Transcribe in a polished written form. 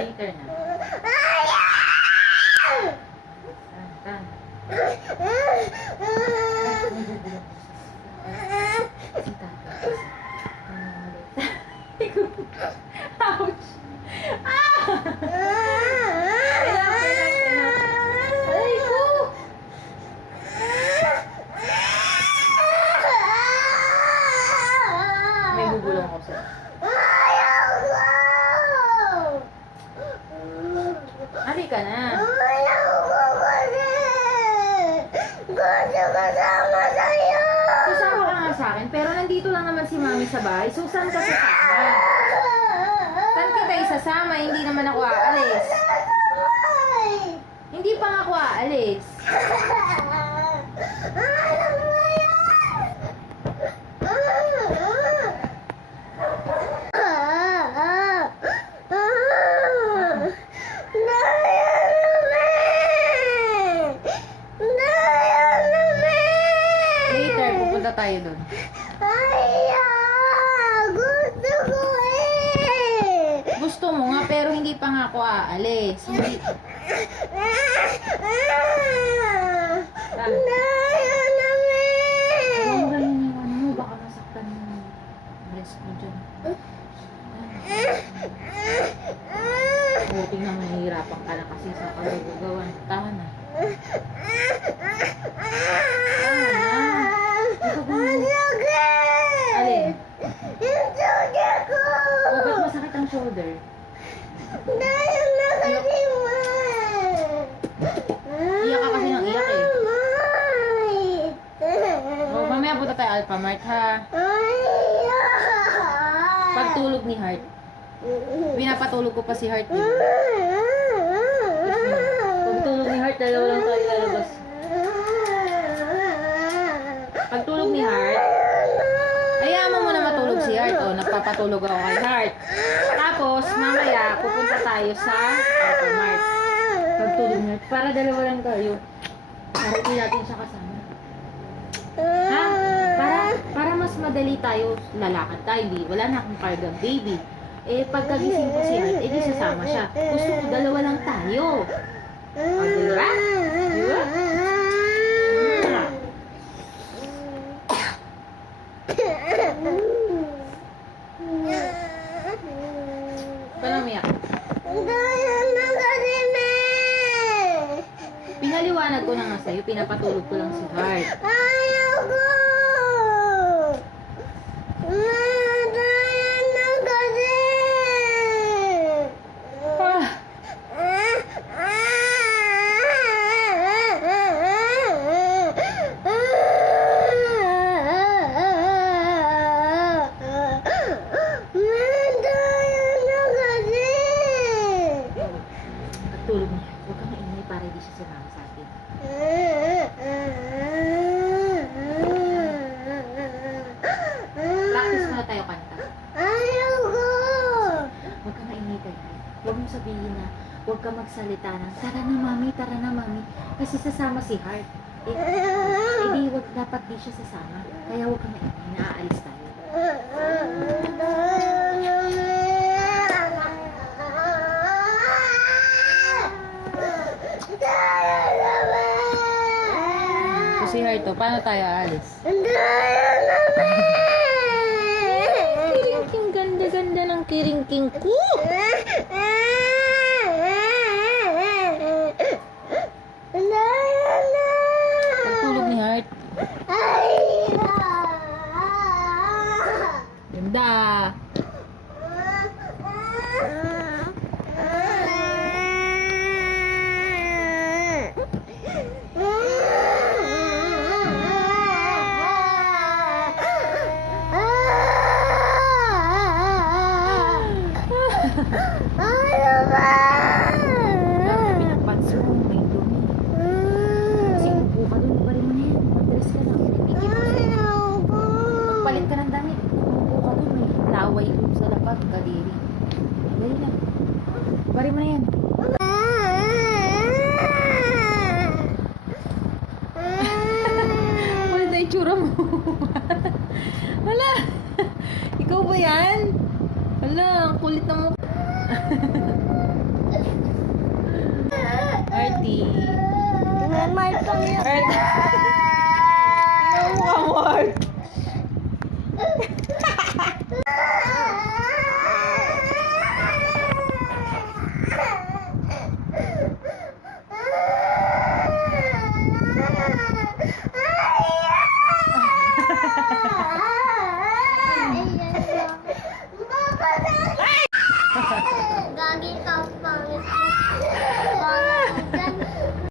Later na. Tan. Ouch! Aray ko! May bubulong ako sa'yo. Ari ka na. Sasama ka nga sa akin, pero nandito lang naman si Mami sa bahay. So, saan ka sasama? Saan kita isasama? Hindi naman ako aalis. Hindi pa nga ako aalis. Later, pupunta tayo dun. Gusto mo nga, pero hindi pa nga ako aalis. Hindi. Huwag mo ganyan yung ano mo, baka masaktan yung breast mo dyan. Oo, tingnan mo, nahihirapan ka na kasi sa kagagawan. Tahan na. Tahan na. Ikaw ba mo? Alin? O, ba't masakit ang shoulder? Iyak ka kasi ng iyak eh. O, mamaya punta tayo Alphamart ha. Pagtulog ni Heart. Pinapatulog ko pa si Heart. Pagtulog ni Heart, dalawa lang tayo lalabas. Pagtulog ni Heart, hayaan mo muna matulog si Heart. O, nagpapatulog ako kay Heart. Tapos, mamaya, pupunta tayo sa Alphamart. Pagtulog ni Heart, para dalawa lang tayo. Para hindi natin siya kasama. Ha? Para mas madali tayo lalakad tayo. Di, wala na akong cargo baby. Eh, pagkagising ko si Heart, eh, di sasama siya. Gusto ko, dalawa lang tayo. O, diba? Diba? Paano umiyak? Pinaliwanag ko na nga sa'yo, pinapatulog ko lang si Heart. Tulog niya. Huwag kang maingay para hindi siya sumama sa atin. Practice muna tayo kanta. Huwag kang maingay tayo. Huwag mong sabihin na huwag kang magsalita ng tara na mami. Kasi sasama si Heart. Hindi, dapat di siya sasama. Kaya huwag kang maingay. Naaalis tayo. Si Heart, paano tayo aalis? Kiringking, ganda-ganda ng kiringking ko. Pagtulog ni Heart. Ganda. Wala. Ikaw ba yan? Wala, ang kulit na mo. Artie. Normal pang yan. Art. Tingnan mo mukha mo, Art.